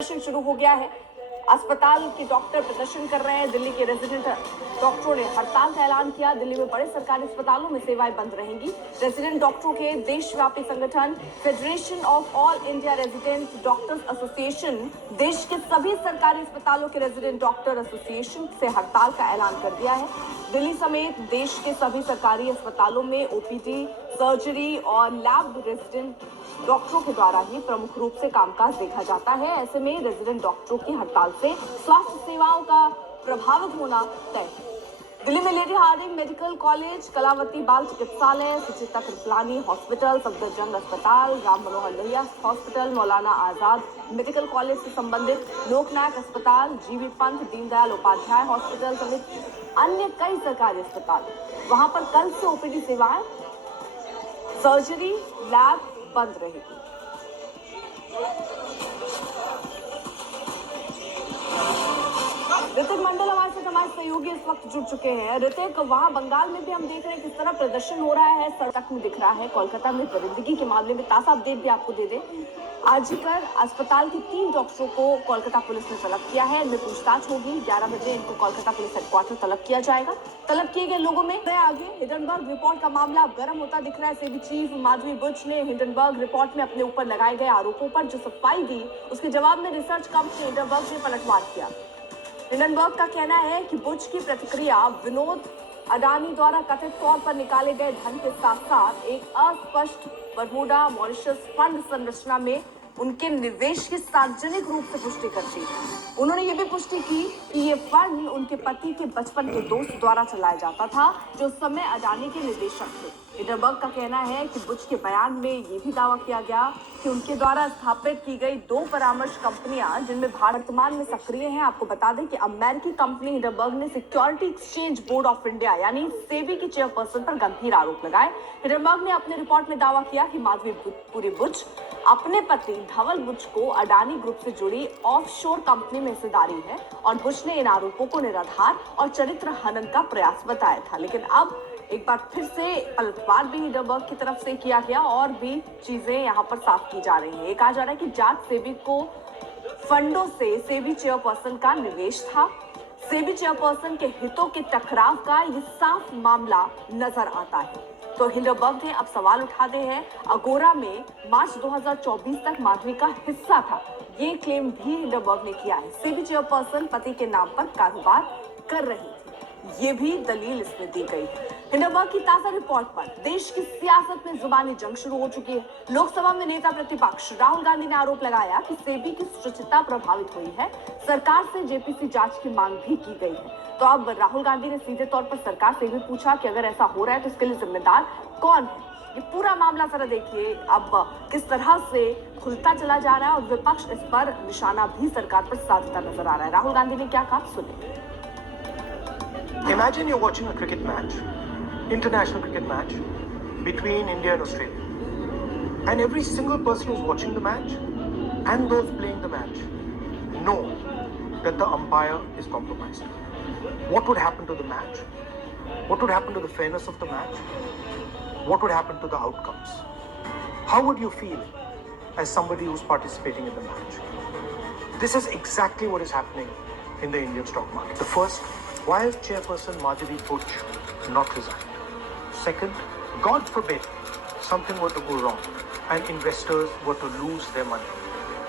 प्रदर्शन शुरू हो गया है। अस्पताल के डॉक्टर प्रदर्शन कर रहे हैं। दिल्ली के रेजिडेंट डॉक्टरों ने हड़ताल का ऐलान किया। दिल्ली में बड़े सरकारी अस्पतालों में सेवाएं बंद रहेंगी। रेजिडेंट डॉक्टरों के देशव्यापी संगठन federation of all India resident doctors association देश के सभी सरकारी अस्पतालों के रेजिडेंट डॉक्टर एसोसिएशन से हड़ताल का ऐलान कर दिया है। दिल्ली समेत देश के सभी सरकारी अस्पतालों में ओपीडी, सर्जरी और लैब रेजिडेंट डॉक्टरों के द्वारा ही प्रमुख रूप से कामकाज देखा जाता है। ऐसे में रेजिडेंट डॉक्टरों की हड़ताल से स्वास्थ्य सेवाओं का प्रभावित होना तय है। दिल्ली में Lady Hardinge Medical College, Kalawati बाल चिकित्सालय, सुचिता कृपलानी हॉस्पिटल, सफदरजंग अस्पताल, Ram Manohar Lohia hospital, Maulana Azad medical college से संबंधित लोकनायक अस्पताल, जीबी पंत दीनदयाल उपाध्याय हॉस्पिटल समेत अन्य कई सरकारी अस्पताल, वहां पर कल से ओपीडी सेवाएं, सर्जरी, लैब बंद रहेगी। ऋतिक मंडल हमारे साथ हमारे सहयोगी इस वक्त जुड़ चुके हैं। ऋतिक, वहां बंगाल में भी हम देख रहे हैं किस तरह प्रदर्शन हो रहा है, सड़क में दिख रहा है। कोलकाता में दरिंदगी के मामले में ताजा अपडेट भी आपको दे दें। आजकर अस्पताल के 3 डॉक्टरों को कोलकाता पुलिस ने तलब किया है। इनमें पूछताछ होगी। 11 बजे इनको कोलकाता पुलिस हेडक्वार्टर तलब किया जाएगा। तलब किए गए लोगों में आगे हिंडनबर्ग रिपोर्ट का मामला अब गर्म होता दिख रहा है। सेबी चीफ माधवी बुच ने हिंडनबर्ग रिपोर्ट में अपने ऊपर लगाए गए आरोपों पर जो सफाई दी, उसके जवाब में रिसर्च कंपनी हिंडनबर्ग ने पलटवार किया। हिंडनबर्ग का कहना है कि बुच की प्रतिक्रिया विनोद अडानी द्वारा कथित तौर पर निकाले गए धन के साथ साथ एक अस्पष्ट बरमूडा मॉरिशस फंड संरचना में उनके निवेश की सार्वजनिक रूप से पुष्टि करती है। उन्होंने ये भी पुष्टि की कि ये फंड उनके पति के बचपन के दोस्त द्वारा चलाया जाता था, जो उस समय अडानी के निदेशक थे। हिंडनबर्ग का कहना है कि बुच के बयान में ये भी दावा किया गया कि उनके द्वारा स्थापित की गई 2 परामर्श कंपनियां, जिनमें वर्तमान में सक्रिय हैं। आपको बता दें कि अमेरिकी कंपनी हिंडनबर्ग ने security exchange board of India यानी सेबी की चेयरपर्सन पर गंभीर आरोप लगाए। हिंडनबर्ग ने अपने रिपोर्ट में दावा किया कि माधवी बुच अपने पति धवल बुच को अडानी ग्रुप से जुड़ी ऑफशोर कंपनी में हिस्सेदारी है और बुच ने इन आरोपों को निराधार और चरित्र हनन का प्रयास बताया था। लेकिन अब एक बार फिर से पलटवार भी हिंडनबर्ग की तरफ से किया गया और भी चीजें यहाँ पर साफ की जा रही हैं। ये कहा जा रहा है कि जांच सेबी को फंडों से सेबी चेयरपर्सन का निवेश था। सेबी चेयरपर्सन के हितों के टकराव का ये साफ मामला नजर आता है। तो हिंडनबर्ग ने अब सवाल उठाते हैं। अगोरा में मार्च 2024 तक माधवी का हिस्सा था, ये क्लेम भी हिंडनबर्ग ने किया है। सेबी चेयरपर्सन पति के नाम पर कारोबार कर रही थी, ये भी दलील इसमें दी गई है। हिंडनबर्ग की ताजा रिपोर्ट पर देश की सियासत में जुबानी जंग शुरू हो चुकी है। लोकसभा में नेता प्रतिपक्ष राहुल गांधी ने आरोप लगाया कि सेबी की शुचिता प्रभावित हुई है। सरकार से जेपीसी जांच की मांग भी की गई है। तो अब राहुल गांधी ने सीधे तौर पर सरकार से भी पूछा कि अगर ऐसा हो रहा है तो इसके लिए जिम्मेदार कौन है। ये पूरा मामला जरा देखिए अब किस तरह से खुलता चला जा रहा है और विपक्ष इस पर निशाना भी सरकार पर साधता नजर आ रहा है। राहुल गांधी ने क्या कहा, सुनिए। Imagine you're watching a cricket match, international cricket match, between India and Australia. And every single person who's watching the match and those playing the match know that the umpire is compromised. What would happen to the match? What would happen to the fairness of the match? What would happen to the outcomes? How would you feel as somebody who's participating in the match? This is exactly what is happening in the Indian stock market. The first, why is Chairperson Madhavi Buch not resigned? Second, God forbid something were to go wrong and investors were to lose their money.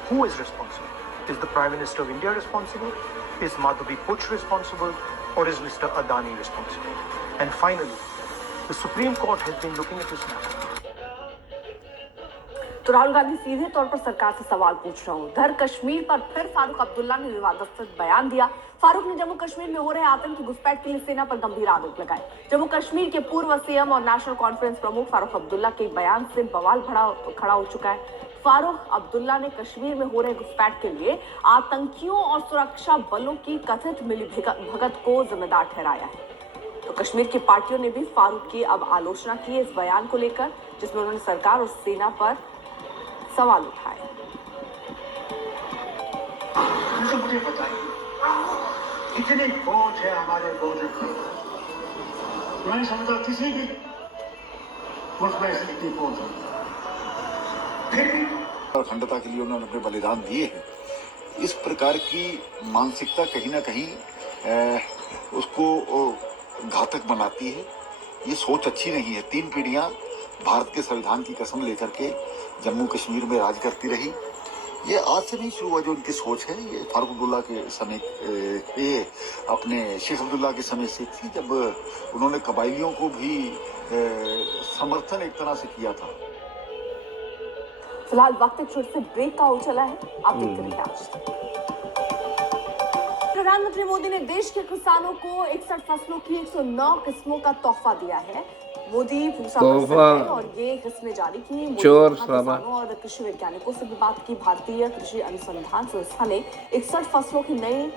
Who is responsible? Is the Prime Minister of India responsible? Is Madhavi Buch responsible? Or is Mr. Adani responsible? And finally, the Supreme Court has been looking at this matter. तो राहुल गांधी सीधे तौर पर सरकार से सवाल पूछ रहा हूं। उधर कश्मीर पर फिर फारूक अब्दुल्ला ने विवादास्पद बयान दिया। फारूक ने जम्मू कश्मीर में हो रहे आतंकी घुसपैठ के लिए सेना पर गंभीर आरोप लगाए। जम्मू कश्मीर के पूर्व सीएम और नेशनल कॉन्फ्रेंस प्रमुख फारूक अब्दुल्ला के बयान से बवाल खड़ा हो चुका है। फारूक अब्दुल्ला ने कश्मीर में हो रहे घुसपैठ के लिए आतंकियों और सुरक्षा बलों की कथित मिलीभगत को जिम्मेदार ठहराया है। तो कश्मीर की पार्टियों ने भी फारूक की अब आलोचना की है इस बयान को लेकर, जिसमें उन्होंने सरकार और सेना पर सवाल उठाए। मुझे बताइए कितनी फौज है हमारे बॉर्डर पे? मैं समझता किसी भी मुल्क में इतनी फौज है, फिर भी अखंडता के लिए उन्होंने अपने बलिदान दिए हैं। इस प्रकार की मानसिकता कहीं ना कहीं उसको घातक बनाती है। ये सोच अच्छी नहीं है। 3 पीढ़ियां भारत के संविधान की कसम लेकर के जम्मू कश्मीर में राज करती रही। ये आज से नहीं शुरू हुआ जो उनकी सोच है, ये फारूक अब्दुल्ला के समय ये अपने शेख अब्दुल्ला के समय से थी, जब उन्होंने कबायलियों को भी समर्थन एक तरह से किया था। फिलहाल वक्त एक छोटे से ब्रेक का हो चला है, आप देखते रहिए आज तक। प्रधानमंत्री मोदी ने देश के किसानों को 61 फसलों की 109 किस्मों का तोहफा दिया है। मोदी पूसा और ये किस्में जारी की। किसानों और कृषि वैज्ञानिकों से भी बात की। भारतीय कृषि अनुसंधान संस्था ने 61 फसलों की नई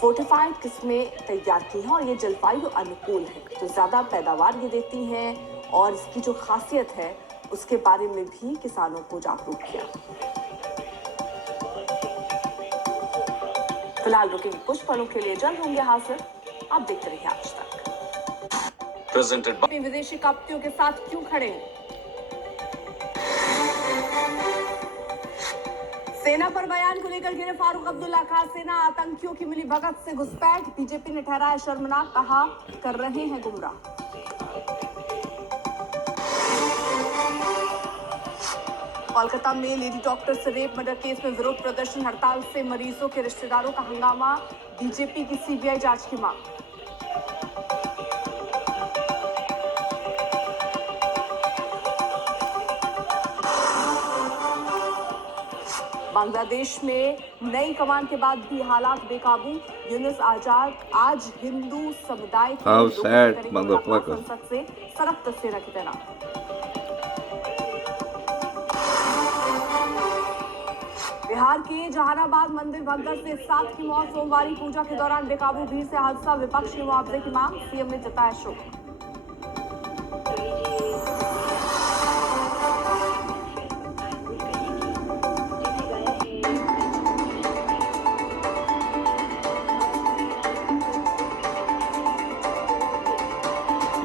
फोर्टिफाइड किस्में तैयार की हैं और ये जलवायु अनुकूल है, तो ज्यादा पैदावार ये देती हैं और इसकी जो खासियत है उसके बारे में भी किसानों को जागरूक किया। फिलहाल रुकेंगे कुछ पलों के लिए, जल्द होंगे हाजिर, आप देखते रहिए आज तक। विदेशी कंपनियों के साथ क्यों खड़े हैं? सेना पर बयान को लेकर गिरे फारूक अब्दुल्ला का सेना आतंकियों की मिली भगत से घुसपैठ, बीजेपी ने ठहराया शर्मनाक, कहा कर रहे हैं गुमराह। कोलकाता में लेडी डॉक्टर से रेप मर्डर केस में विरोध प्रदर्शन, हड़ताल से मरीजों के रिश्तेदारों का हंगामा, बीजेपी की सीबीआई जांच की मांग। बांग्लादेश में नई कमान के बाद भी हालात बेकाबू, यूनुस आजाद आज हिंदू समुदाय के संसद से सड़क सेना की तैनात। बिहार के जहानाबाद मंदिर भगदड़ से 7 की मौत, सोमवारी पूजा के दौरान बेकाबू भीड़ से हादसा, विपक्ष की मुआवजे की मांग, सीएम ने जताया शोक।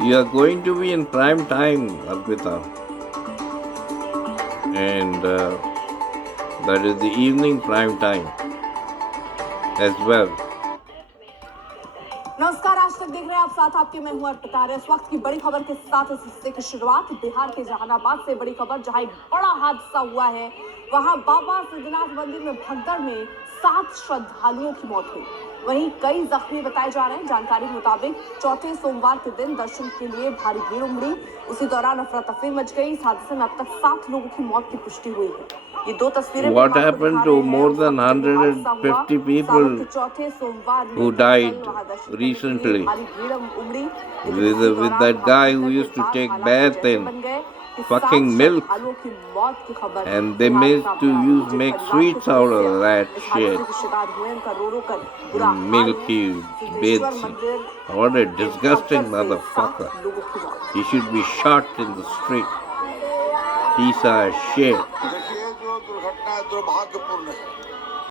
You are going to be in prime time, Arpita, and that is the evening prime time as well. नमस्कार, आज तक देख रहे हैं आप, साथ आपके मैं हूं अर्पिता। इस वक्त की बड़ी खबर के साथ इस हिस्से की शुरुआत बिहार के जहानाबाद से। बड़ी खबर, जहां एक बड़ा हादसा हुआ है, वहां बाबा सिद्धनाथ मंदिर में भगदड़ में 7 श्रद्धालुओं की मौत हुई, वहीं कई जख्मी बताए जा रहे हैं। जानकारी के मुताबिक चौथे सोमवार के दिन दर्शन के लिए भारी भीड़ उमड़ी, उसी दौरान अफरा तफरी मच गई। इस हादसे में अब तक 7 लोगों की मौत की पुष्टि हुई है। ये 2 तस्वीरें What happened to more than 150 people who died recently with that guy who used to take bath in fucking milk, and they make sweets out of that shit. Milky bits. What a disgusting motherfucker. He should be shot in the street. Piece of shit. देखिए, जो दुर्घटना दुर्भाग्यपूर्ण है,